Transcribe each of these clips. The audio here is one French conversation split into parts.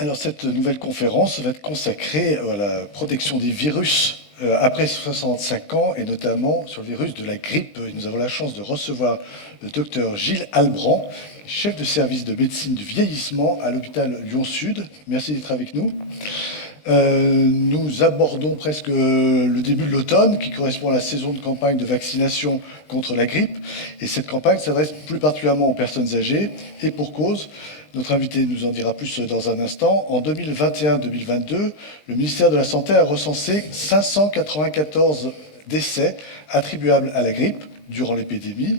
Alors cette nouvelle conférence va être consacrée à la protection des virus après 65 ans et notamment sur le virus de la grippe. Et nous avons la chance de recevoir le docteur Gilles Albrand, chef de service de médecine du vieillissement à l'hôpital Lyon-Sud. Merci d'être avec nous. Nous abordons presque le début de l'automne qui correspond à la saison de campagne de vaccination contre la grippe. Et cette campagne s'adresse plus particulièrement aux personnes âgées et pour cause. Notre invité nous en dira plus dans un instant. En 2021-2022, le ministère de la Santé a recensé 594 décès attribuables à la grippe durant l'épidémie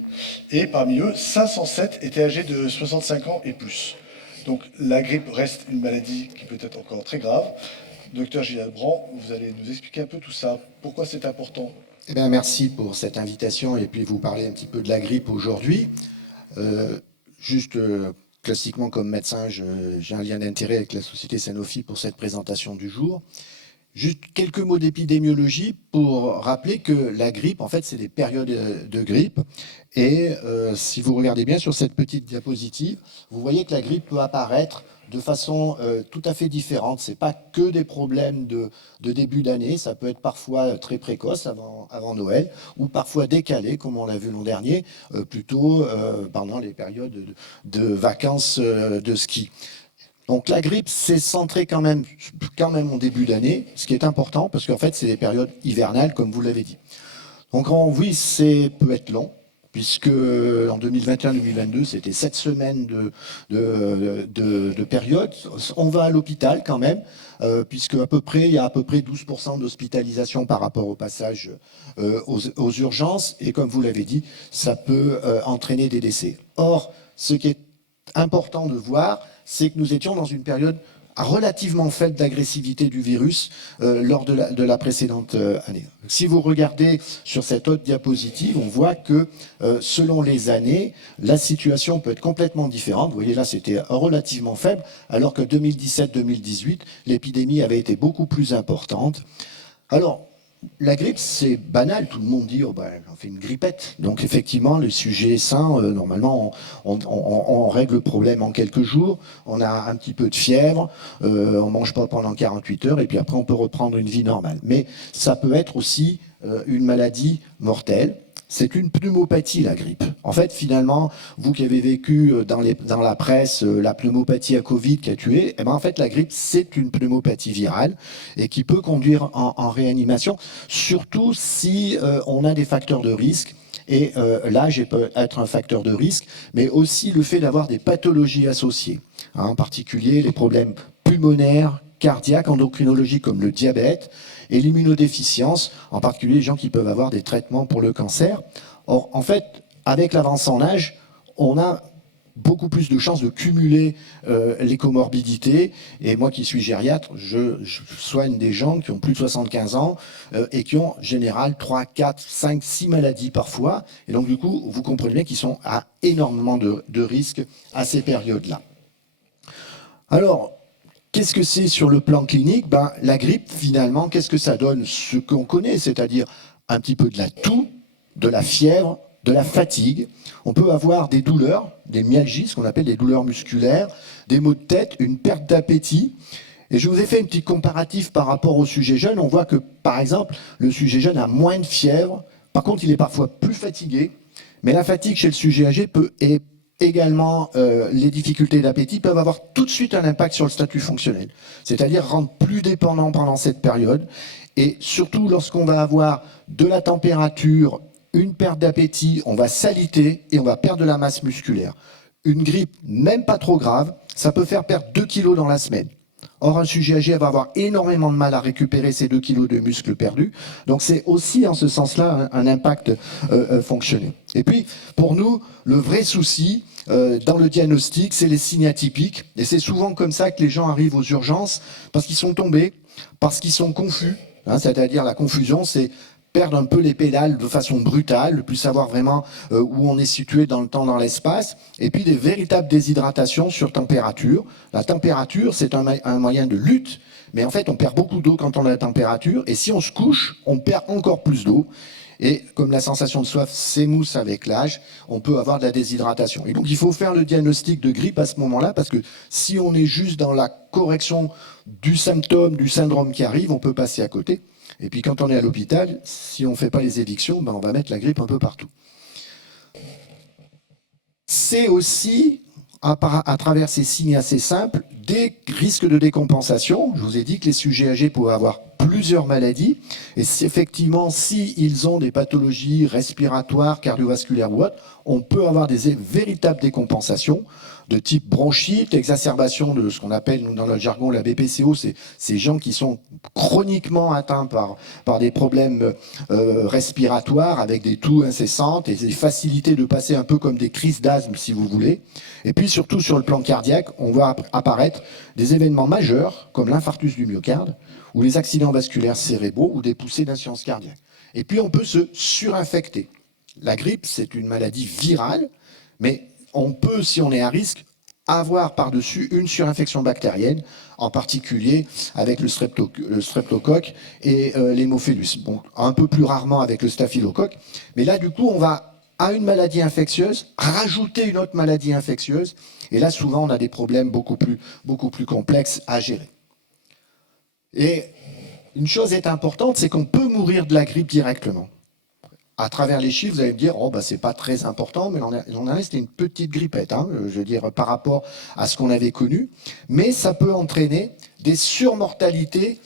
et parmi eux, 507 étaient âgés de 65 ans et plus. Donc la grippe reste une maladie qui peut être encore très grave. Docteur Gilles Albrand, vous allez nous expliquer un peu tout ça. Pourquoi c'est important? Eh bien, merci pour cette invitation et puis vous parler un petit peu de la grippe aujourd'hui. Juste classiquement comme médecin, j'ai un lien d'intérêt avec la société Sanofi pour cette présentation du jour. Juste quelques mots d'épidémiologie pour rappeler que la grippe, en fait, c'est des périodes de grippe. Et si vous regardez bien sur cette petite diapositive, vous voyez que la grippe peut apparaître de façon tout à fait différente. Ce n'est pas que des problèmes de début d'année, ça peut être parfois très précoce avant Noël, ou parfois décalé, comme on l'a vu l'an dernier, plutôt pendant les périodes de vacances de ski. Donc la grippe, c'est centré quand même en début d'année, ce qui est important, parce qu'en fait, c'est des périodes hivernales, comme vous l'avez dit. Donc oui, peut être long, puisque en 2021-2022, c'était 7 semaines de période. On va à l'hôpital quand même, puisque il y a à peu près 12% d'hospitalisation par rapport au passage aux urgences, et comme vous l'avez dit, ça peut entraîner des décès. Or, ce qui est important de voir, c'est que nous étions dans une période relativement faible d'agressivité du virus lors de la précédente année. Si vous regardez sur cette autre diapositive, on voit que selon les années, la situation peut être complètement différente. Vous voyez là, c'était relativement faible, alors que 2017-2018, l'épidémie avait été beaucoup plus importante. Alors, la grippe, c'est banal, tout le monde dit on fait une grippette. Donc effectivement, le sujet est sain, normalement on règle le problème en quelques jours, on a un petit peu de fièvre, on ne mange pas pendant 48 heures et puis après on peut reprendre une vie normale. Mais ça peut être aussi une maladie mortelle. C'est une pneumopathie, la grippe. En fait, finalement, vous qui avez vécu dans la presse la pneumopathie à Covid qui a tué, en fait, la grippe, c'est une pneumopathie virale et qui peut conduire en réanimation, surtout si on a des facteurs de risque. Et l'âge peut être un facteur de risque, mais aussi le fait d'avoir des pathologies associées. En particulier, les problèmes pulmonaires, cardiaques, endocrinologiques comme le diabète, et l'immunodéficience, en particulier les gens qui peuvent avoir des traitements pour le cancer. Or, en fait, avec l'avance en âge, on a beaucoup plus de chances de cumuler les comorbidités. Et moi qui suis gériatre, je soigne des gens qui ont plus de 75 ans et qui ont en général 3, 4, 5, 6 maladies parfois. Et donc du coup, vous comprenez bien qu'ils sont à énormément de risques à ces périodes-là. Alors, qu'est-ce que c'est sur le plan clinique? La grippe, finalement, qu'est-ce que ça donne? Ce qu'on connaît, c'est-à-dire un petit peu de la toux, de la fièvre, de la fatigue. On peut avoir des douleurs, des myalgies, ce qu'on appelle des douleurs musculaires, des maux de tête, une perte d'appétit. Et je vous ai fait une petite comparative par rapport au sujet jeune. On voit que, par exemple, le sujet jeune a moins de fièvre. Par contre, il est parfois plus fatigué. Mais la fatigue chez le sujet âgé est également, les difficultés d'appétit peuvent avoir tout de suite un impact sur le statut fonctionnel, c'est-à-dire rendre plus dépendant pendant cette période, et surtout lorsqu'on va avoir de la température, une perte d'appétit, on va s'aliter et on va perdre de la masse musculaire. Une grippe, même pas trop grave, ça peut faire perdre 2 kilos dans la semaine. Or, un sujet âgé va avoir énormément de mal à récupérer ces 2 kilos de muscles perdus. Donc, c'est aussi, en ce sens-là, un impact fonctionnel. Et puis, pour nous, le vrai souci dans le diagnostic, c'est les signes atypiques. Et c'est souvent comme ça que les gens arrivent aux urgences, parce qu'ils sont tombés, parce qu'ils sont confus. C'est-à-dire, la confusion, c'est perdre un peu les pédales de façon brutale, ne plus savoir vraiment où on est situé dans le temps, dans l'espace, et puis des véritables déshydratations sur température. La température, c'est un moyen de lutte, mais en fait, on perd beaucoup d'eau quand on a la température, et si on se couche, on perd encore plus d'eau. Et comme la sensation de soif s'émousse avec l'âge, on peut avoir de la déshydratation. Et donc il faut faire le diagnostic de grippe à ce moment-là, parce que si on est juste dans la correction du symptôme, du syndrome qui arrive, on peut passer à côté. Et puis quand on est à l'hôpital, si on ne fait pas les évictions, ben on va mettre la grippe un peu partout. C'est aussi, à travers ces signes assez simples, des risques de décompensation. Je vous ai dit que les sujets âgés pouvaient avoir plusieurs maladies. Et effectivement, s'ils ont des pathologies respiratoires, cardiovasculaires ou autres, on peut avoir des véritables décompensations de type bronchite, exacerbation de ce qu'on appelle, nous, dans le jargon, la BPCO, c'est ces gens qui sont chroniquement atteints par des problèmes respiratoires avec des toux incessantes et des facilités de passer un peu comme des crises d'asthme, si vous voulez. Et puis surtout sur le plan cardiaque, on voit apparaître des événements majeurs comme l'infarctus du myocarde ou les accidents vasculaires cérébraux ou des poussées d'insuffisance cardiaque. Et puis on peut se surinfecter. La grippe, c'est une maladie virale, mais on peut, si on est à risque, avoir par-dessus une surinfection bactérienne, en particulier avec le streptocoque et l'hémophilus. Bon, un peu plus rarement avec le staphylocoque. Mais là, du coup, on va à une maladie infectieuse rajouter une autre maladie infectieuse. Et là, souvent, on a des problèmes beaucoup plus complexes à gérer. Et une chose est importante, c'est qu'on peut mourir de la grippe directement. À travers les chiffres, vous allez me dire, oh, bah, c'est pas très important, mais on a resté une petite grippette, hein, je veux dire, par rapport à ce qu'on avait connu. Mais ça peut entraîner des surmortalités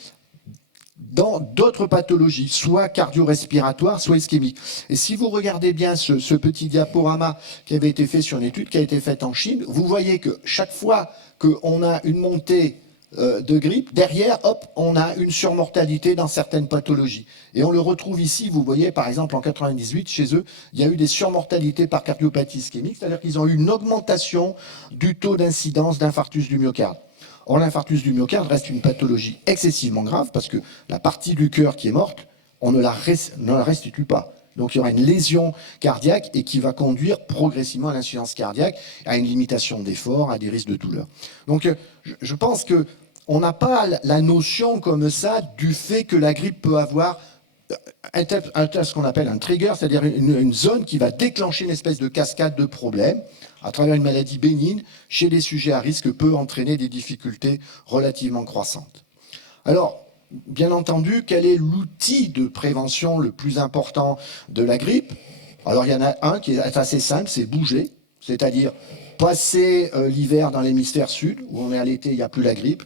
dans d'autres pathologies, soit cardio-respiratoires, soit ischémiques. Et si vous regardez bien ce petit diaporama qui avait été fait sur une étude qui a été faite en Chine, vous voyez que chaque fois qu'on a une montée de grippe, derrière, hop, on a une surmortalité dans certaines pathologies. Et on le retrouve ici, vous voyez, par exemple, en 98, chez eux, il y a eu des surmortalités par cardiopathie ischémique, c'est-à-dire qu'ils ont eu une augmentation du taux d'incidence d'infarctus du myocarde. Or, l'infarctus du myocarde reste une pathologie excessivement grave, parce que la partie du cœur qui est morte, on ne la restitue pas. Donc il y aura une lésion cardiaque et qui va conduire progressivement à l'insuffisance cardiaque, à une limitation d'effort, à des risques de douleur. Donc je pense que on n'a pas la notion comme ça du fait que la grippe peut avoir ce qu'on appelle un trigger, c'est-à-dire une zone qui va déclencher une espèce de cascade de problèmes à travers une maladie bénigne chez les sujets à risque peut entraîner des difficultés relativement croissantes. Alors, bien entendu, quel est l'outil de prévention le plus important de la grippe? Alors, il y en a un qui est assez simple, c'est bouger, c'est-à-dire passer l'hiver dans l'hémisphère sud, où on est à l'été, il n'y a plus la grippe,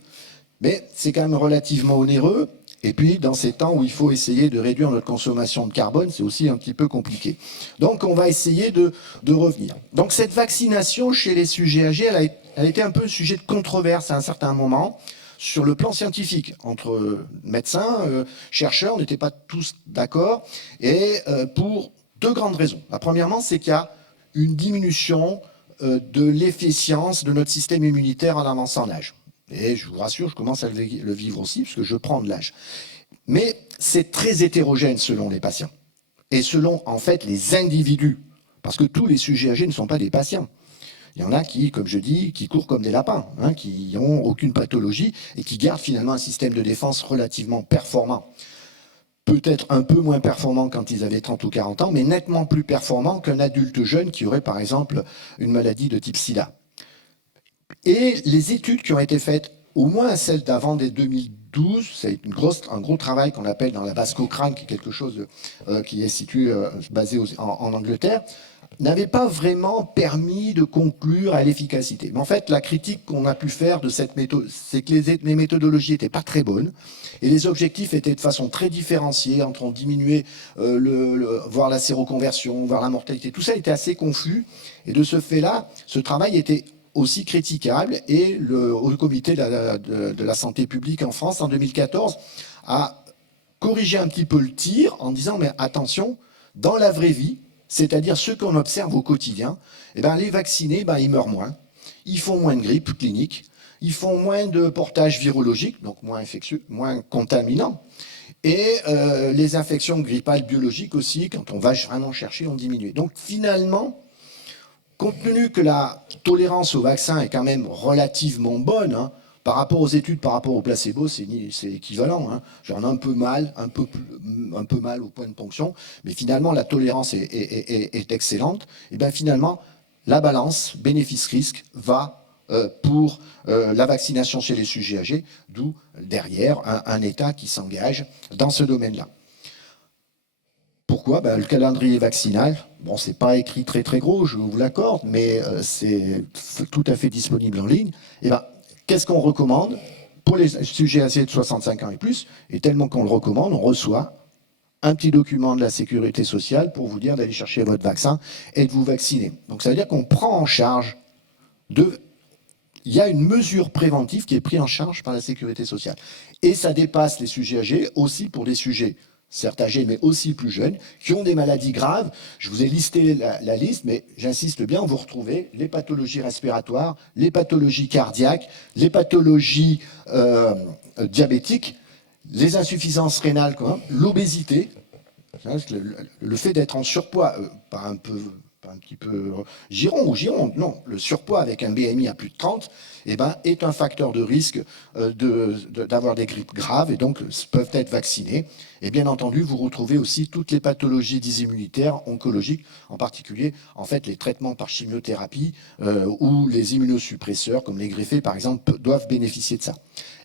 mais c'est quand même relativement onéreux. Et puis, dans ces temps où il faut essayer de réduire notre consommation de carbone, c'est aussi un petit peu compliqué. Donc, on va essayer de revenir. Donc, cette vaccination chez les sujets âgés, elle a été un peu un sujet de controverse à un certain moment. Sur le plan scientifique, entre médecins, chercheurs, on n'était pas tous d'accord, et pour deux grandes raisons. La premièrement, c'est qu'il y a une diminution de l'efficience de notre système immunitaire en avançant l'âge. Et je vous rassure, je commence à le vivre aussi, parce que je prends de l'âge. Mais c'est très hétérogène selon les patients, et selon, en fait, les individus, parce que tous les sujets âgés ne sont pas des patients. Il y en a qui, comme je dis, qui courent comme des lapins, hein, qui n'ont aucune pathologie et qui gardent finalement un système de défense relativement performant. Peut-être un peu moins performant quand ils avaient 30 ou 40 ans, mais nettement plus performant qu'un adulte jeune qui aurait par exemple une maladie de type SIDA. Et les études qui ont été faites, au moins celles d'avant des 2012, c'est un gros travail qu'on appelle dans la base Cochrane, qui est quelque chose qui est situé, basé en Angleterre, n'avait pas vraiment permis de conclure à l'efficacité. Mais en fait, la critique qu'on a pu faire de cette méthode, c'est que les méthodologies n'étaient pas très bonnes, et les objectifs étaient de façon très différenciée, entre diminuer, voir la séroconversion, voir la mortalité. Tout ça était assez confus, et de ce fait-là, ce travail était aussi critiquable, et le Haut Comité de la santé publique en France, en 2014, a corrigé un petit peu le tir en disant, mais attention, dans la vraie vie, c'est-à-dire ceux qu'on observe au quotidien, eh ben, les vaccinés, ben, ils meurent moins, ils font moins de grippe clinique, ils font moins de portage virologique, donc moins infectieux, moins contaminants, et les infections grippales biologiques aussi, quand on va vraiment chercher, ont diminué. Donc finalement, compte tenu que la tolérance au vaccin est quand même relativement bonne, hein, Par rapport aux études, par rapport au placebo, c'est équivalent. Hein. J'en ai un peu mal, un peu mal au point de ponction, mais finalement, la tolérance est excellente. Et bien finalement, la balance bénéfice-risque va pour la vaccination chez les sujets âgés, d'où derrière un État qui s'engage dans ce domaine-là. Pourquoi? Le calendrier vaccinal, bon, c'est pas écrit très très gros, je vous l'accorde, mais c'est tout à fait disponible en ligne. Et qu'est-ce qu'on recommande pour les sujets âgés de 65 ans et plus? Et tellement qu'on le recommande, on reçoit un petit document de la sécurité sociale pour vous dire d'aller chercher votre vaccin et de vous vacciner. Donc ça veut dire qu'on prend en charge il y a une mesure préventive qui est prise en charge par la sécurité sociale. Et ça dépasse les sujets âgés aussi pour les sujets certes âgés, mais aussi plus jeunes, qui ont des maladies graves. Je vous ai listé la liste, mais j'insiste bien, vous retrouvez les pathologies respiratoires, les pathologies cardiaques, les pathologies diabétiques, les insuffisances rénales, l'obésité, le fait d'être en surpoids, pas un petit peu giron ou gironde, non, le surpoids avec un BMI à plus de 30 est un facteur de risque d'avoir des grippes graves et donc peuvent être vaccinés. Et bien entendu, vous retrouvez aussi toutes les pathologies immunitaires, oncologiques, en particulier en fait les traitements par chimiothérapie ou les immunosuppresseurs comme les greffés par exemple doivent bénéficier de ça.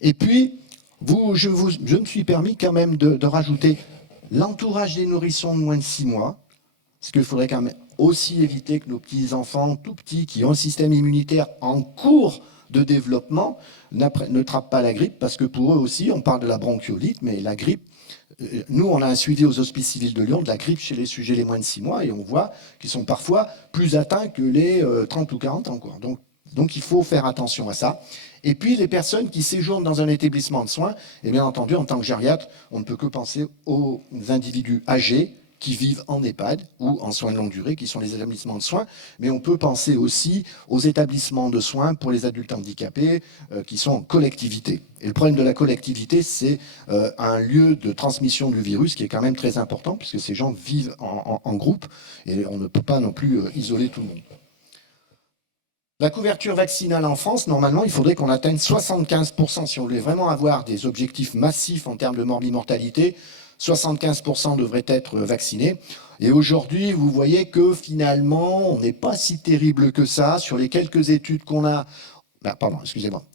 Et puis, je me suis permis quand même de rajouter l'entourage des nourrissons de moins de 6 mois, parce qu'il faudrait quand même aussi éviter que nos petits-enfants tout petits qui ont un système immunitaire en cours de développement ne trappent pas la grippe, parce que pour eux aussi, on parle de la bronchiolite, mais la grippe, nous on a un suivi aux Hospices civils de Lyon de la grippe chez les sujets les moins de 6 mois, et on voit qu'ils sont parfois plus atteints que les 30 ou 40 ans. Donc il faut faire attention à ça. Et puis les personnes qui séjournent dans un établissement de soins, et bien entendu, en tant que gériatre, on ne peut que penser aux individus âgés qui vivent en EHPAD ou en soins de longue durée, qui sont les établissements de soins, mais on peut penser aussi aux établissements de soins pour les adultes handicapés qui sont en collectivité. Et le problème de la collectivité, c'est un lieu de transmission du virus qui est quand même très important, puisque ces gens vivent en groupe, et on ne peut pas non plus isoler tout le monde. La couverture vaccinale en France, normalement, il faudrait qu'on atteigne 75%. Si on voulait vraiment avoir des objectifs massifs en termes de morbimortalité, 75% devraient être vaccinés. Et aujourd'hui, vous voyez que finalement, on n'est pas si terrible que ça. Sur les quelques études qu'on a...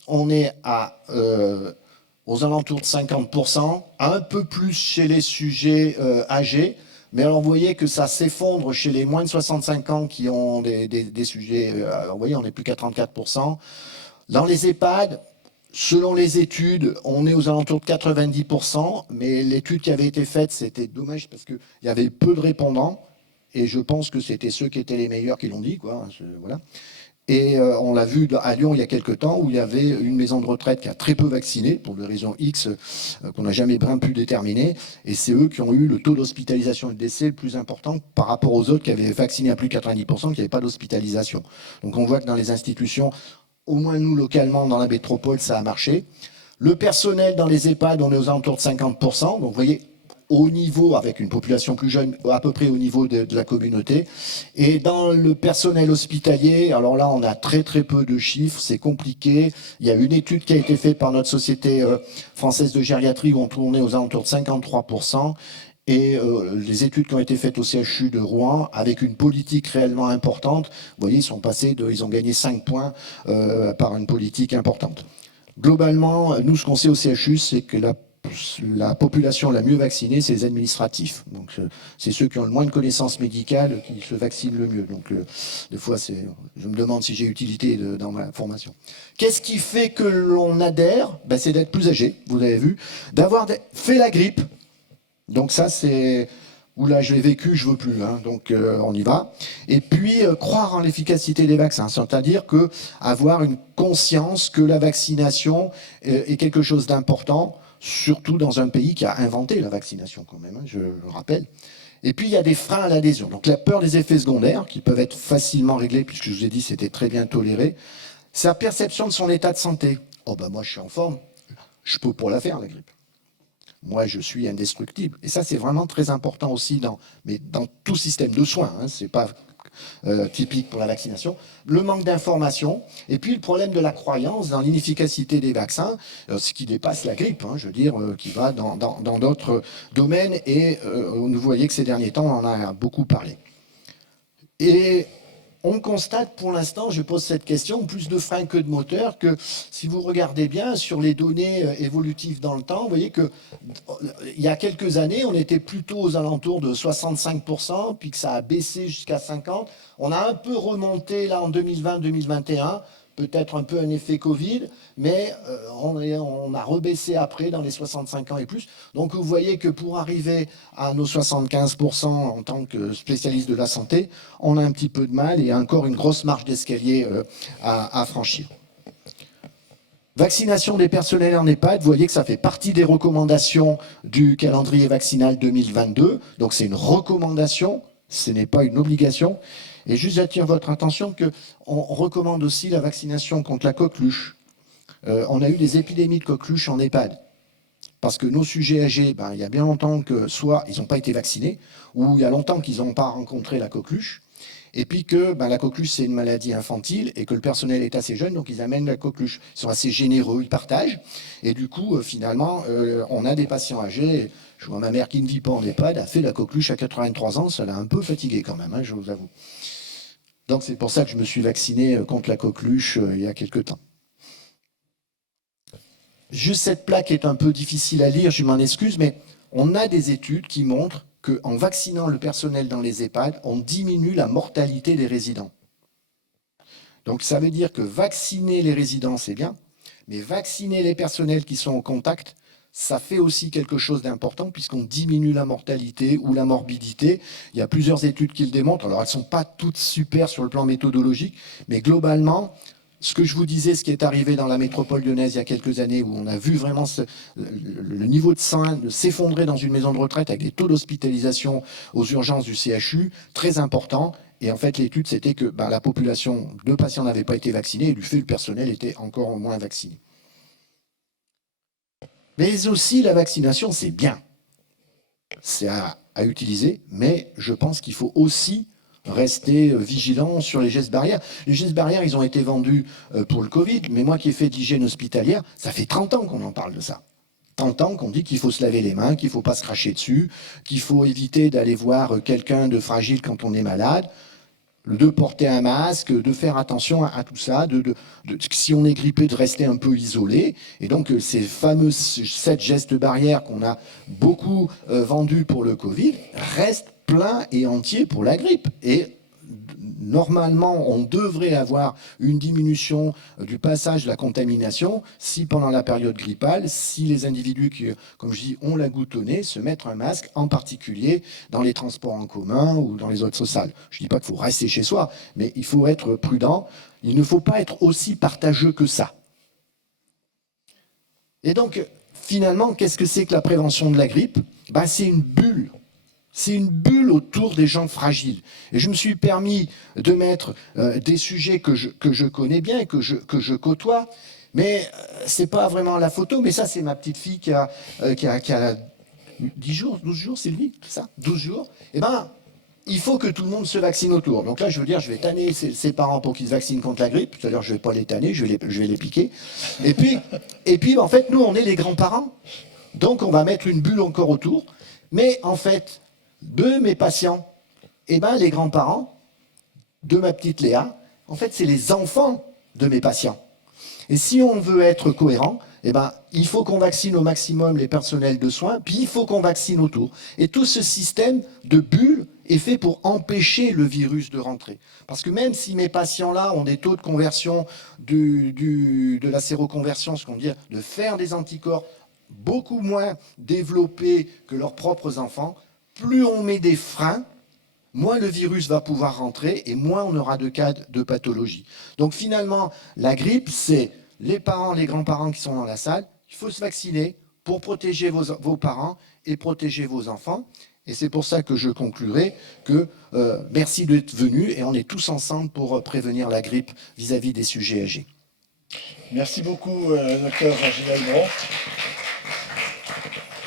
On est aux alentours de 50%, un peu plus chez les sujets âgés. Mais alors, vous voyez que ça s'effondre chez les moins de 65 ans qui ont des sujets... vous voyez, on n'est plus qu'à 34%. Dans les EHPAD, selon les études, on est aux alentours de 90%. Mais l'étude qui avait été faite, c'était dommage parce qu'il y avait peu de répondants. Et je pense que c'était ceux qui étaient les meilleurs qui l'ont dit, quoi. Voilà. Et on l'a vu à Lyon il y a quelques temps où il y avait une maison de retraite qui a très peu vacciné, pour des raisons X qu'on n'a jamais bien pu déterminer. Et c'est eux qui ont eu le taux d'hospitalisation et de décès le plus important par rapport aux autres qui avaient vacciné à plus de 90%, qui n'avaient pas d'hospitalisation. Donc on voit que dans les institutions, au moins nous localement dans la métropole, ça a marché. Le personnel dans les EHPAD, on est aux alentours de 50%. Donc vous voyez, au niveau, avec une population plus jeune, à peu près au niveau de la communauté. Et dans le personnel hospitalier, alors là, on a très très peu de chiffres, c'est compliqué. Il y a une étude qui a été faite par notre société française de gériatrie où on tournait aux alentours de 53%. Et les études qui ont été faites au CHU de Rouen, avec une politique réellement importante, vous voyez, ils ont gagné 5 points par une politique importante. Globalement, nous, ce qu'on sait au CHU, c'est que la population la mieux vaccinée, c'est les administratifs. Donc, c'est ceux qui ont le moins de connaissances médicales qui se vaccinent le mieux. Donc, des fois, je me demande si j'ai utilité dans ma formation. Qu'est-ce qui fait que l'on adhère? C'est d'être plus âgé, vous avez vu, d'avoir fait la grippe. Donc ça, c'est... Oula, je l'ai vécu, je veux plus. Hein. Donc on y va. Et puis croire en l'efficacité des vaccins, c'est-à-dire que avoir une conscience que la vaccination est quelque chose d'important, surtout dans un pays qui a inventé la vaccination quand même, hein, je le rappelle. Et puis il y a des freins à l'adhésion. Donc la peur des effets secondaires, qui peuvent être facilement réglés, puisque je vous ai dit c'était très bien toléré. Sa perception de son état de santé. Oh moi je suis en forme, je peux pour la faire la grippe. Moi, je suis indestructible. Et ça, c'est vraiment très important aussi dans tout système de soins. Hein. C'est pas typiques pour la vaccination, le manque d'information, et puis le problème de la croyance dans l'inefficacité des vaccins, ce qui dépasse la grippe, hein, je veux dire, qui va dans d'autres domaines, et vous voyez que ces derniers temps, on en a beaucoup parlé. Et on constate pour l'instant, je pose cette question, plus de freins que de moteurs, que si vous regardez bien sur les données évolutives dans le temps, vous voyez que il y a quelques années, on était plutôt aux alentours de 65%, puis que ça a baissé jusqu'à 50%. On a un peu remonté là en 2020-2021, peut-être un peu un effet Covid, mais on a rebaissé après dans les 65 ans et plus. Donc vous voyez que pour arriver à nos 75% en tant que spécialiste de la santé, on a un petit peu de mal et encore une grosse marche d'escalier à franchir. Vaccination des personnels en EHPAD, vous voyez que ça fait partie des recommandations du calendrier vaccinal 2022. Donc c'est une recommandation, ce n'est pas une obligation. Et juste j'attire votre attention qu'on recommande aussi la vaccination contre la coqueluche. On a eu des épidémies de coqueluche en EHPAD. Parce que nos sujets âgés, il y a bien longtemps que soit ils n'ont pas été vaccinés, ou il y a longtemps qu'ils n'ont pas rencontré la coqueluche. Et puis que la coqueluche, c'est une maladie infantile et que le personnel est assez jeune, donc ils amènent la coqueluche. Ils sont assez généreux, ils partagent. Et du coup, finalement, on a des patients âgés. Je vois ma mère qui ne vit pas en EHPAD, a fait la coqueluche à 83 ans. Ça l'a un peu fatiguée quand même, hein, je vous avoue. Donc c'est pour ça que je me suis vacciné contre la coqueluche il y a quelque temps. Juste cette plaque est un peu difficile à lire, je m'en excuse, mais on a des études qui montrent qu'en vaccinant le personnel dans les EHPAD, on diminue la mortalité des résidents. Donc ça veut dire que vacciner les résidents, c'est bien, mais vacciner les personnels qui sont au contact, ça fait aussi quelque chose d'important puisqu'on diminue la mortalité ou la morbidité. Il y a plusieurs études qui le démontrent. Alors, elles ne sont pas toutes super sur le plan méthodologique, mais globalement, ce que je vous disais, ce qui est arrivé dans la métropole lyonnaise il y a quelques années, où on a vu vraiment le niveau de soins s'effondrer dans une maison de retraite avec des taux d'hospitalisation aux urgences du CHU, très importants. Et en fait, l'étude, c'était que la population de patients n'avait pas été vaccinée et du fait, le personnel était encore moins vacciné. Mais aussi, la vaccination, c'est bien. C'est à utiliser, mais je pense qu'il faut aussi rester vigilant sur les gestes barrières. Les gestes barrières, ils ont été vendus pour le Covid, mais moi qui ai fait de l'hygiène hospitalière, ça fait 30 ans qu'on en parle de ça. 30 ans qu'on dit qu'il faut se laver les mains, qu'il ne faut pas se cracher dessus, qu'il faut éviter d'aller voir quelqu'un de fragile quand on est malade, de porter un masque, de faire attention à tout ça, si on est grippé, de rester un peu isolé. Et donc, ces fameux 7 gestes barrières qu'on a beaucoup vendus pour le Covid restent pleins et entiers pour la grippe. Et normalement, on devrait avoir une diminution du passage de la contamination si pendant la période grippale, si les individus qui, comme je dis, ont la goutte au nez, se mettent un masque, en particulier dans les transports en commun ou dans les autres salles. Je ne dis pas qu'il faut rester chez soi, mais il faut être prudent. Il ne faut pas être aussi partageux que ça. Et donc, finalement, qu'est-ce que c'est que la prévention de la grippe ? C'est une bulle. C'est une bulle autour des gens fragiles. Et je me suis permis de mettre des sujets que je connais bien, que je côtoie, mais ce n'est pas vraiment la photo. Mais ça, c'est ma petite fille qui a 10 jours, 12 jours, Sylvie, ça, 12 jours. Eh bien, il faut que tout le monde se vaccine autour. Donc là, je veux dire, je vais tanner ses parents pour qu'ils se vaccinent contre la grippe. C'est-à-dire, je ne vais pas les tanner, je vais les piquer. Et puis, en fait, nous, on est les grands-parents. Donc, on va mettre une bulle encore autour. Mais en fait, de mes patients, les grands-parents de ma petite Léa, en fait, c'est les enfants de mes patients. Et si on veut être cohérent, il faut qu'on vaccine au maximum les personnels de soins, puis il faut qu'on vaccine autour. Et tout ce système de bulles est fait pour empêcher le virus de rentrer. Parce que même si mes patients-là ont des taux de conversion de la séroconversion, ce qu'on dit, de faire des anticorps beaucoup moins développés que leurs propres enfants, plus on met des freins, moins le virus va pouvoir rentrer et moins on aura de cas de pathologie. Donc finalement, la grippe, c'est les parents, les grands-parents qui sont dans la salle. Il faut se vacciner pour protéger vos parents et protéger vos enfants. Et c'est pour ça que je conclurai que merci d'être venus et on est tous ensemble pour prévenir la grippe vis-à-vis des sujets âgés. Merci beaucoup, docteur Gilles Alban.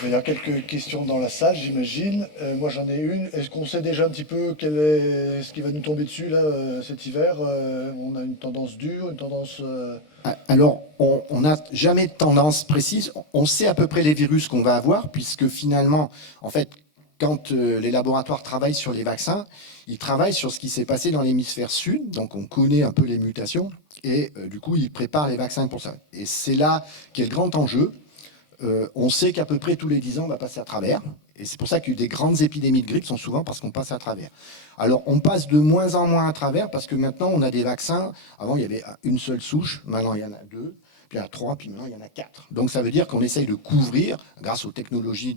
Il va y avoir quelques questions dans la salle, j'imagine. Moi, j'en ai une. Est-ce qu'on sait déjà un petit peu quel est ce qui va nous tomber dessus là cet hiver? On a une tendance dure, une tendance. Alors, on n'a jamais de tendance précise. On sait à peu près les virus qu'on va avoir, puisque finalement, en fait, quand les laboratoires travaillent sur les vaccins, ils travaillent sur ce qui s'est passé dans l'hémisphère sud, donc on connaît un peu les mutations, et du coup, ils préparent les vaccins pour ça. Et c'est là qu'est le grand enjeu. On sait qu'à peu près tous les 10 ans, on va passer à travers. Et c'est pour ça qu'il y a eu des grandes épidémies de grippe, sont souvent parce qu'on passe à travers. Alors, on passe de moins en moins à travers parce que maintenant, on a des vaccins. Avant, il y avait une seule souche. Maintenant, il y en a deux. Puis il y en a trois. Puis maintenant, il y en a quatre. Donc, ça veut dire qu'on essaye de couvrir, grâce aux technologies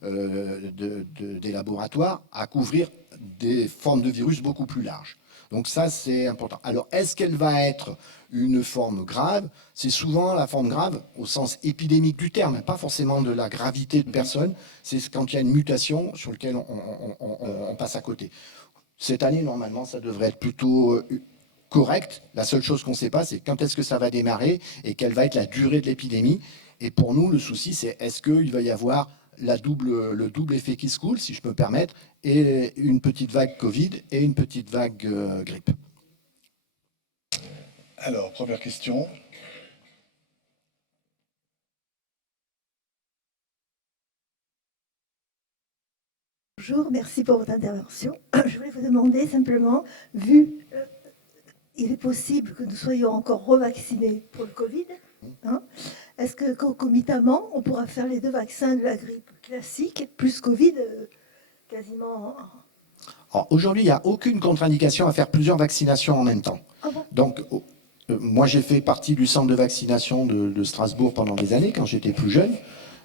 des laboratoires, à couvrir des formes de virus beaucoup plus larges. Donc ça, c'est important. Alors, est-ce qu'elle va être une forme grave? C'est souvent la forme grave au sens épidémique du terme, pas forcément de la gravité de personne. C'est quand il y a une mutation sur laquelle on passe à côté. Cette année, normalement, ça devrait être plutôt correct. La seule chose qu'on ne sait pas, c'est quand est-ce que ça va démarrer et quelle va être la durée de l'épidémie. Et pour nous, le souci, c'est est-ce qu'il va y avoir le double effet qui se coule, si je peux me permettre, et une petite vague Covid et une petite vague grippe. Alors, première question. Bonjour, merci pour votre intervention. Je voulais vous demander simplement, vu il est possible que nous soyons encore revaccinés pour le Covid, hein, est-ce que concomitamment, on pourra faire les deux vaccins de la grippe classique plus Covid quasiment? Alors, aujourd'hui, il n'y a aucune contre-indication à faire plusieurs vaccinations en même temps. Ah bon? Donc, moi, j'ai fait partie du centre de vaccination de Strasbourg pendant des années, quand j'étais plus jeune.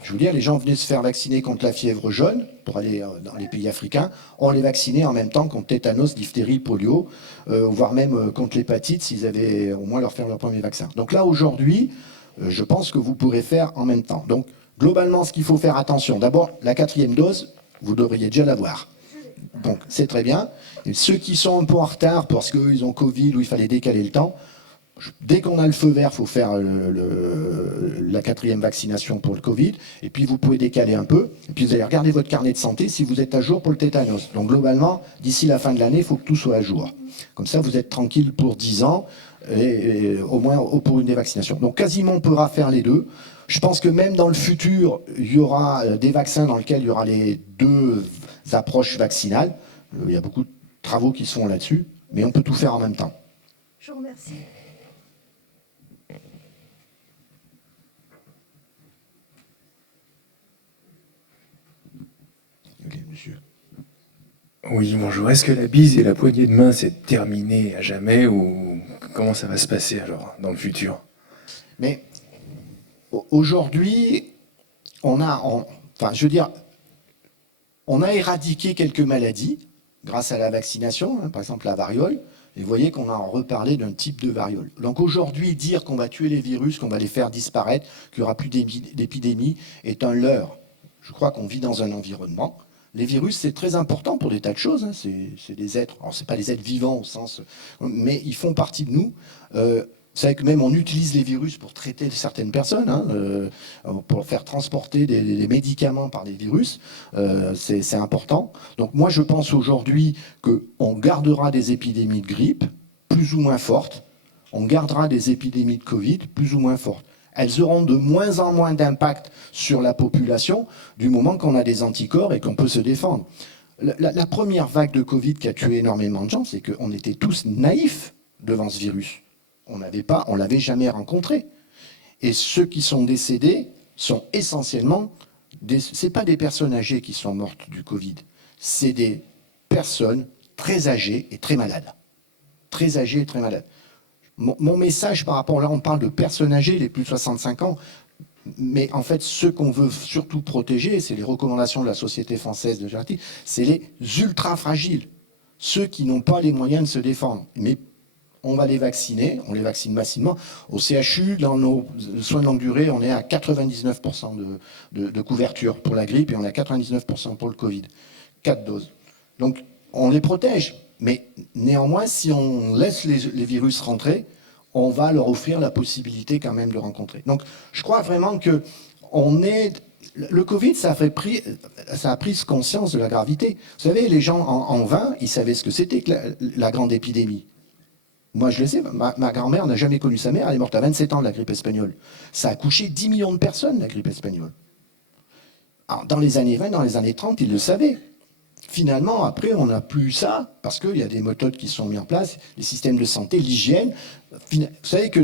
Je veux dire, les gens venaient se faire vacciner contre la fièvre jaune pour aller dans les pays africains. On les vaccinait en même temps contre tétanos, diphtérie, polio, voire même contre l'hépatite s'ils avaient au moins leur faire leur premier vaccin. Donc là, aujourd'hui, je pense que vous pourrez faire en même temps. Donc, globalement, ce qu'il faut faire attention, d'abord, la 4e dose, vous devriez déjà l'avoir. Donc, c'est très bien. Et ceux qui sont un peu en retard parce qu'ils ont Covid ou il fallait décaler le temps, dès qu'on a le feu vert, il faut faire la 4e vaccination pour le Covid. Et puis, vous pouvez décaler un peu. Et puis, vous allez regarder votre carnet de santé si vous êtes à jour pour le tétanos. Donc, globalement, d'ici la fin de l'année, il faut que tout soit à jour. Comme ça, vous êtes tranquille pour 10 ans, et au moins pour une des vaccinations. Donc, quasiment, on pourra faire les deux. Je pense que même dans le futur, il y aura des vaccins dans lesquels il y aura les deux approches vaccinales. Il y a beaucoup de travaux qui se font là-dessus, mais on peut tout faire en même temps. Je vous remercie. Ok, monsieur. Oui, bonjour. Est-ce que la bise et la poignée de main, c'est terminé à jamais ou comment ça va se passer alors dans le futur? Mais aujourd'hui, on a éradiqué quelques maladies grâce à la vaccination, hein, par exemple la variole. Et vous voyez qu'on a reparlé d'un type de variole. Donc aujourd'hui, dire qu'on va tuer les virus, qu'on va les faire disparaître, qu'il n'y aura plus d'épidémie, est un leurre. Je crois qu'on vit dans un environnement. Les virus, c'est très important pour des tas de choses. Hein. C'est des êtres, alors c'est pas des êtres vivants au sens, mais ils font partie de nous. Vous savez que même on utilise les virus pour traiter certaines personnes, hein, pour faire transporter des médicaments par les virus. C'est important. Donc moi, je pense aujourd'hui qu'on gardera des épidémies de grippe plus ou moins fortes. On gardera des épidémies de Covid plus ou moins fortes. Elles auront de moins en moins d'impact sur la population du moment qu'on a des anticorps et qu'on peut se défendre. La première vague de Covid qui a tué énormément de gens, c'est qu'on était tous naïfs devant ce virus. On ne l'avait jamais rencontré. Et ceux qui sont décédés sont essentiellement, ce n'est pas des personnes âgées qui sont mortes du Covid, c'est des personnes très âgées et très malades. Très âgées et très malades. Mon message par rapport, là on parle de personnes âgées, les plus de 65 ans, mais en fait ceux qu'on veut surtout protéger, c'est les recommandations de la Société française de gériatrie, c'est les ultra fragiles, ceux qui n'ont pas les moyens de se défendre. Mais on va les vacciner, on les vaccine massivement. Au CHU, dans nos soins de longue durée, on est à 99% de couverture pour la grippe et on est à 99% pour le Covid. 4 doses. Donc on les protège. Mais néanmoins, si on laisse les virus rentrer, on va leur offrir la possibilité quand même de rencontrer. Donc je crois vraiment qu'on est le Covid, ça a pris conscience de la gravité. Vous savez, les gens en 20, ils savaient ce que c'était que la grande épidémie. Moi, je le sais, ma grand-mère n'a jamais connu sa mère, elle est morte à 27 ans de la grippe espagnole. Ça a couché 10 millions de personnes, la grippe espagnole. Alors, dans les années 20, dans les années 30, ils le savaient. Finalement, après, on n'a plus ça, parce qu'il y a des méthodes qui sont mises en place, les systèmes de santé, l'hygiène. Vous savez que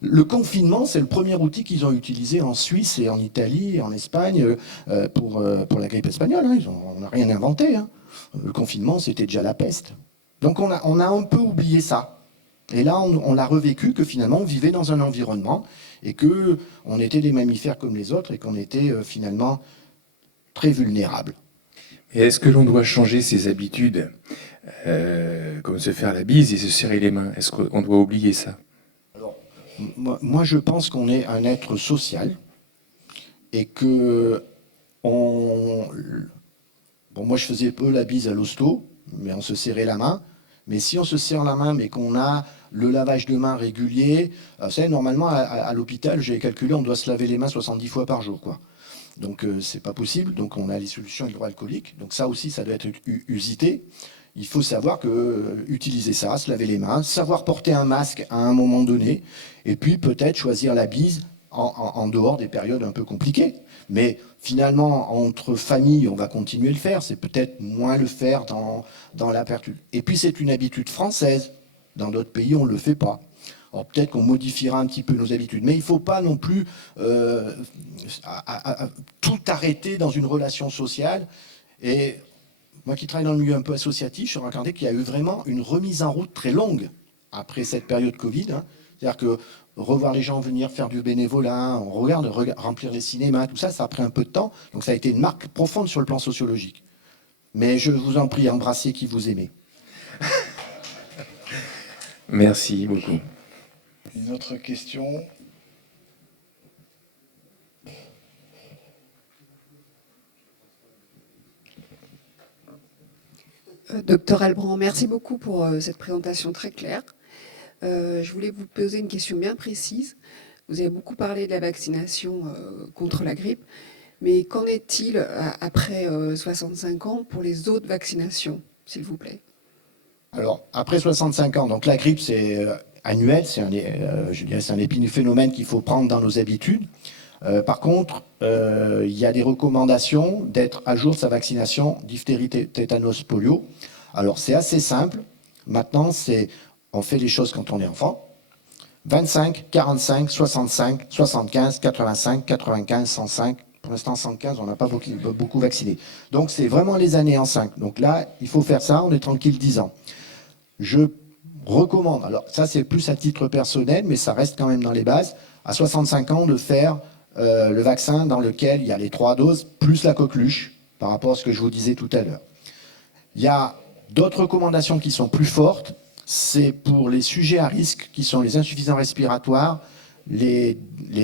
le confinement, c'est le premier outil qu'ils ont utilisé en Suisse et en Italie et en Espagne pour la grippe espagnole. Hein. On n'a rien inventé. Hein. Le confinement, c'était déjà la peste. Donc on a un peu oublié ça. Et là, on a revécu que finalement, on vivait dans un environnement et qu'on était des mammifères comme les autres et qu'on était finalement très vulnérables. Et est-ce que l'on doit changer ses habitudes, comme se faire la bise et se serrer les mains? Est-ce qu'on doit oublier ça? Alors, moi, je pense qu'on est un être social et que bon, moi, je faisais peu la bise à l'hosto, mais on se serrait la main. Mais si on se serre la main, mais qu'on a le lavage de mains régulier, vous savez, normalement, à l'hôpital, j'ai calculé, on doit se laver les mains 70 fois par jour, quoi. Donc, c'est pas possible. Donc, on a les solutions hydroalcooliques. Donc, ça aussi, ça doit être usité. Il faut savoir utiliser ça, se laver les mains, savoir porter un masque à un moment donné, et puis peut-être choisir la bise en dehors des périodes un peu compliquées. Mais finalement, entre familles, on va continuer à le faire. C'est peut-être moins le faire dans l'aperture. Et puis, c'est une habitude française. Dans d'autres pays, on ne le fait pas. Alors peut-être qu'on modifiera un petit peu nos habitudes, mais il ne faut pas non plus tout arrêter dans une relation sociale. Et moi qui travaille dans le milieu un peu associatif, je me suis rendu compte qu'il y a eu vraiment une remise en route très longue après cette période Covid. Hein. C'est-à-dire que revoir les gens venir faire du bénévolat, on regarde remplir les cinémas, tout ça, ça a pris un peu de temps. Donc ça a été une marque profonde sur le plan sociologique. Mais je vous en prie, embrassez qui vous aimez. Merci beaucoup. Une autre question? Docteur Albrand, merci beaucoup pour cette présentation très claire. Je voulais vous poser une question bien précise. Vous avez beaucoup parlé de la vaccination contre la grippe, mais qu'en est-il après 65 ans pour les autres vaccinations, s'il vous plaît? Alors, après 65 ans, donc la grippe, c'est annuel, je dirais c'est un épiphénomène qu'il faut prendre dans nos habitudes. Par contre, il y a des recommandations d'être à jour de sa vaccination diphtérie, tétanos, polio. Alors, c'est assez simple. Maintenant, on fait les choses quand on est enfant. 25, 45, 65, 75, 85, 95, 105. Pour l'instant, 115, on n'a pas beaucoup vacciné. Donc, c'est vraiment les années en 5. Donc là, il faut faire ça, on est tranquille 10 ans. Je recommande, alors ça c'est plus à titre personnel, mais ça reste quand même dans les bases, à 65 ans de faire le vaccin dans lequel il y a les 3 doses, plus la coqueluche, par rapport à ce que je vous disais tout à l'heure. Il y a d'autres recommandations qui sont plus fortes, c'est pour les sujets à risque, qui sont les insuffisants respiratoires, les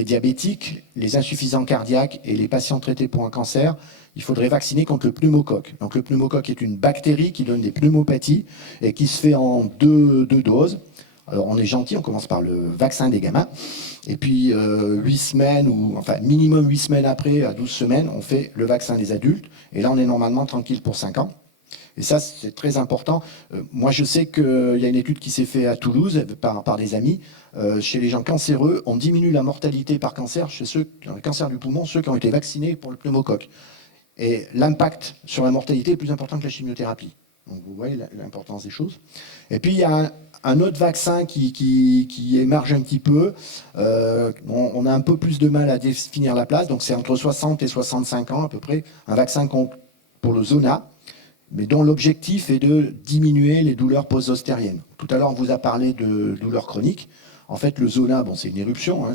diabétiques, les insuffisants cardiaques et les patients traités pour un cancer. Il faudrait vacciner contre le pneumocoque. Donc le pneumocoque est une bactérie qui donne des pneumopathies et qui se fait en deux doses. Alors on est gentil, on commence par le vaccin des gamins. Et puis 8 semaines, minimum 8 semaines après, à 12 semaines, on fait le vaccin des adultes. Et là, on est normalement tranquille pour 5 ans. Et ça, c'est très important. Moi, je sais qu'il y a une étude qui s'est faite à Toulouse par des amis. Chez les gens cancéreux, on diminue la mortalité par cancer chez ceux qui ont le cancer du poumon, ceux qui ont été vaccinés pour le pneumocoque. Et l'impact sur la mortalité est plus important que la chimiothérapie. Donc vous voyez l'importance des choses. Et puis il y a un autre vaccin qui émerge un petit peu. On a un peu plus de mal à définir la place. Donc c'est entre 60 et 65 ans à peu près. Un vaccin pour le zona, mais dont l'objectif est de diminuer les douleurs post-ostériennes. Tout à l'heure, on vous a parlé de douleurs chroniques. En fait, le zona, c'est une éruption. Hein,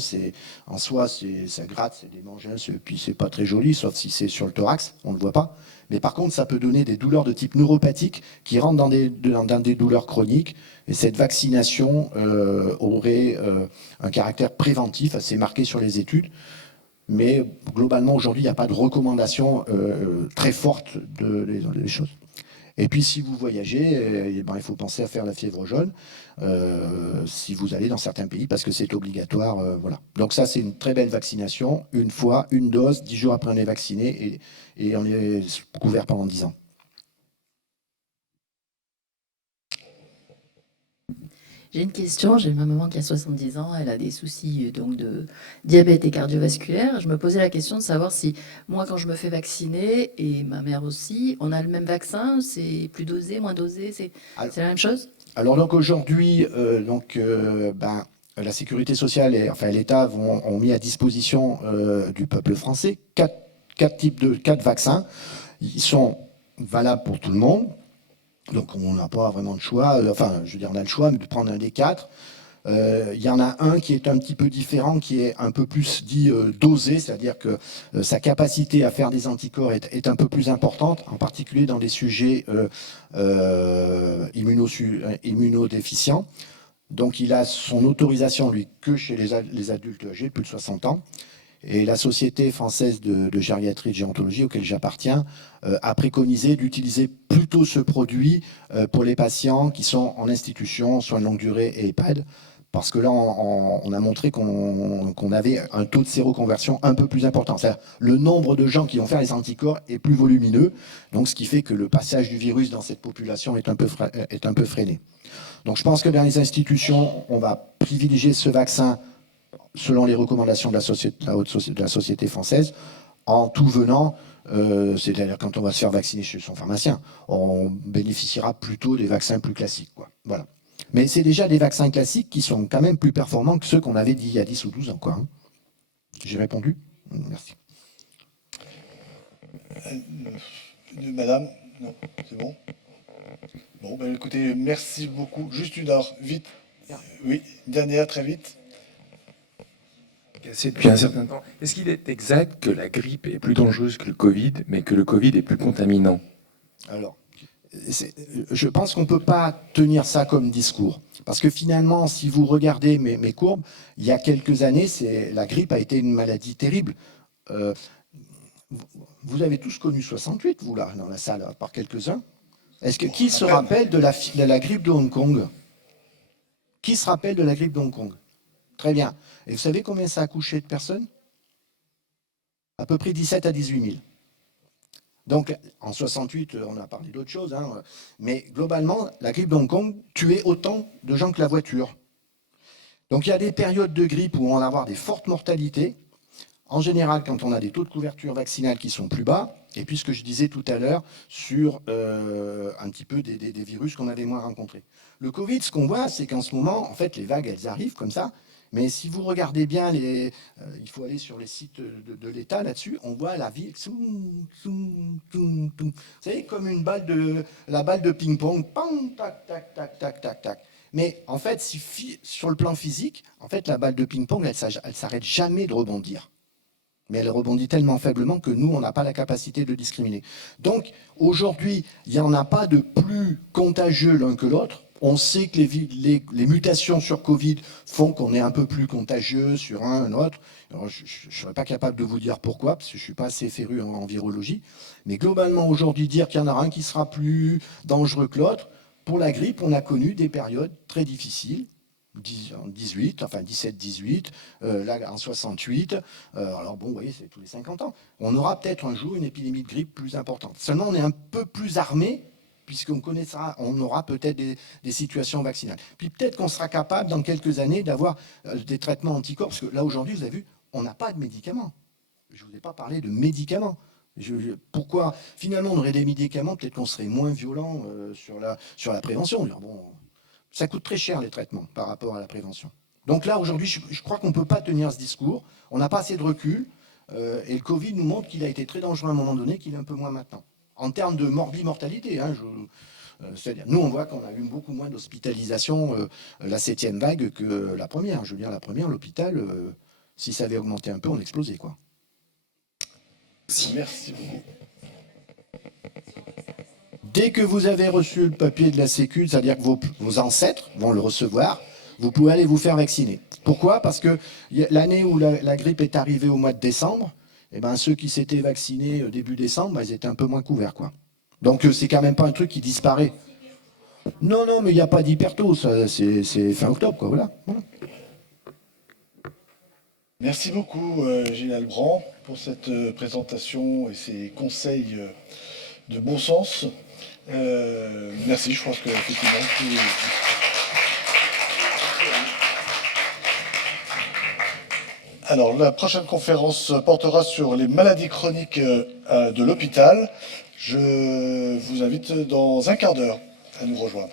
en soi, ça gratte, c'est des mangeains, puis c'est pas très joli, sauf si c'est sur le thorax, on ne le voit pas. Mais par contre, ça peut donner des douleurs de type neuropathique qui rentrent dans des douleurs chroniques. Et cette vaccination aurait un caractère préventif assez marqué sur les études. Mais globalement, aujourd'hui, il n'y a pas de recommandation très forte des choses. Et puis si vous voyagez, eh ben, il faut penser à faire la fièvre jaune si vous allez dans certains pays parce que c'est obligatoire. Voilà. Donc ça, c'est une très belle vaccination. Une fois, une dose, 10 jours après on est vacciné et on est couvert pendant 10 ans. J'ai une question, j'ai ma maman qui a 70 ans, elle a des soucis donc de diabète et cardiovasculaire. Je me posais la question de savoir si moi quand je me fais vacciner et ma mère aussi, on a le même vaccin, c'est plus dosé, moins dosé, c'est la même chose? Alors donc aujourd'hui, ben, la sécurité sociale et enfin l'État ont mis à disposition du peuple français quatre vaccins. Ils sont valables pour tout le monde. Donc on n'a pas vraiment de choix. Enfin, je veux dire, on a le choix de prendre un des quatre. Il y en a un qui est un petit peu différent, qui est un peu plus dit dosé, c'est-à-dire que sa capacité à faire des anticorps est un peu plus importante, en particulier dans des sujets immunodéficients. Donc il a son autorisation, lui, que chez les adultes âgés, plus de 60 ans. Et la Société française de gériatrie et de gérontologie, auquel j'appartiens, a préconisé d'utiliser plutôt ce produit pour les patients qui sont en institution, soins de longue durée et EHPAD, parce que là, on a montré qu'on avait un taux de séroconversion un peu plus important. C'est-à-dire le nombre de gens qui vont faire les anticorps est plus volumineux, donc ce qui fait que le passage du virus dans cette population est un peu freiné. Donc je pense que dans les institutions, on va privilégier ce vaccin selon les recommandations de la Société française, en tout venant, c'est-à-dire quand on va se faire vacciner chez son pharmacien, on bénéficiera plutôt des vaccins plus classiques, quoi. Voilà. Mais c'est déjà des vaccins classiques qui sont quand même plus performants que ceux qu'on avait dit il y a 10 ou 12 ans, quoi, hein. J'ai répondu? Merci. Madame? Non, c'est bon? Bon, ben écoutez, merci beaucoup. Juste une heure, vite. Oui, dernière, très vite. Cassé depuis un certain temps. Est-ce qu'il est exact que la grippe est plus dangereuse que le Covid, mais que le Covid est plus contaminant? Alors, je pense qu'on ne peut pas tenir ça comme discours. Parce que finalement, si vous regardez mes courbes, il y a quelques années, la grippe a été une maladie terrible. Vous avez tous connu 68, vous, là, dans la salle, à part quelques-uns. Qui se rappelle de la grippe de Hong Kong? Qui se rappelle de la grippe de Hong Kong? Très bien. Et vous savez combien ça a couché de personnes? À peu près 17 à 18 000. Donc, en 68, on a parlé d'autre chose, hein, mais globalement, la grippe de Hong Kong tuait autant de gens que la voiture. Donc, il y a des périodes de grippe où on va avoir des fortes mortalités. En général, quand on a des taux de couverture vaccinale qui sont plus bas, et puis ce que je disais tout à l'heure sur un petit peu des virus qu'on avait moins rencontrés. Le Covid, ce qu'on voit, c'est qu'en ce moment, en fait, les vagues, elles arrivent comme ça. Mais si vous regardez bien, il faut aller sur les sites de l'État là-dessus, on voit la ville, vous savez, comme la balle de ping-pong, tac, tac, tac, tac, tac, tac. Mais en fait, sur le plan physique, en fait, la balle de ping-pong, elle s'arrête jamais de rebondir. Mais elle rebondit tellement faiblement que nous, on n'a pas la capacité de discriminer. Donc, aujourd'hui, il n'y en a pas de plus contagieux l'un que l'autre. On sait que les mutations sur Covid font qu'on est un peu plus contagieux sur un autre. Alors, je ne serais pas capable de vous dire pourquoi, parce que je ne suis pas assez féru en virologie. Mais globalement, aujourd'hui, dire qu'il y en a un qui sera plus dangereux que l'autre, pour la grippe, on a connu des périodes très difficiles. En 18, enfin 17-18, là en 68. Alors bon, vous voyez, c'est tous les 50 ans. On aura peut-être un jour une épidémie de grippe plus importante. Seulement, on est un peu plus armé, on aura peut-être des situations vaccinales. Puis peut-être qu'on sera capable, dans quelques années, d'avoir des traitements anticorps, parce que là, aujourd'hui, vous avez vu, on n'a pas de médicaments. Je ne vous ai pas parlé de médicaments. Pourquoi? Finalement, on aurait des médicaments, peut-être qu'on serait moins violent sur la prévention. Bon, ça coûte très cher, les traitements, par rapport à la prévention. Donc là, aujourd'hui, je crois qu'on ne peut pas tenir ce discours. On n'a pas assez de recul. Et le Covid nous montre qu'il a été très dangereux à un moment donné, qu'il est un peu moins maintenant. En termes de mortalité, hein, c'est-à-dire, nous, on voit qu'on a eu beaucoup moins d'hospitalisation la 7e vague que la première. Je veux dire, la première, l'hôpital, si ça avait augmenté un peu, on explosait, quoi. Merci beaucoup. Dès que vous avez reçu le papier de la Sécu, c'est-à-dire que vos ancêtres vont le recevoir, vous pouvez aller vous faire vacciner. Pourquoi? Parce que l'année où la grippe est arrivée au mois de décembre, eh ben, ceux qui s'étaient vaccinés début décembre, ils étaient un peu moins couverts, quoi. Donc c'est quand même pas un truc qui disparaît. Non, non, mais il n'y a pas d'hypertaux, c'est fin octobre, quoi, voilà. Merci beaucoup, Gilles Albrand, pour cette présentation et ces conseils de bon sens. Merci, je pense que effectivement, Alors, la prochaine conférence portera sur les maladies chroniques de l'hôpital. Je vous invite dans un quart d'heure à nous rejoindre.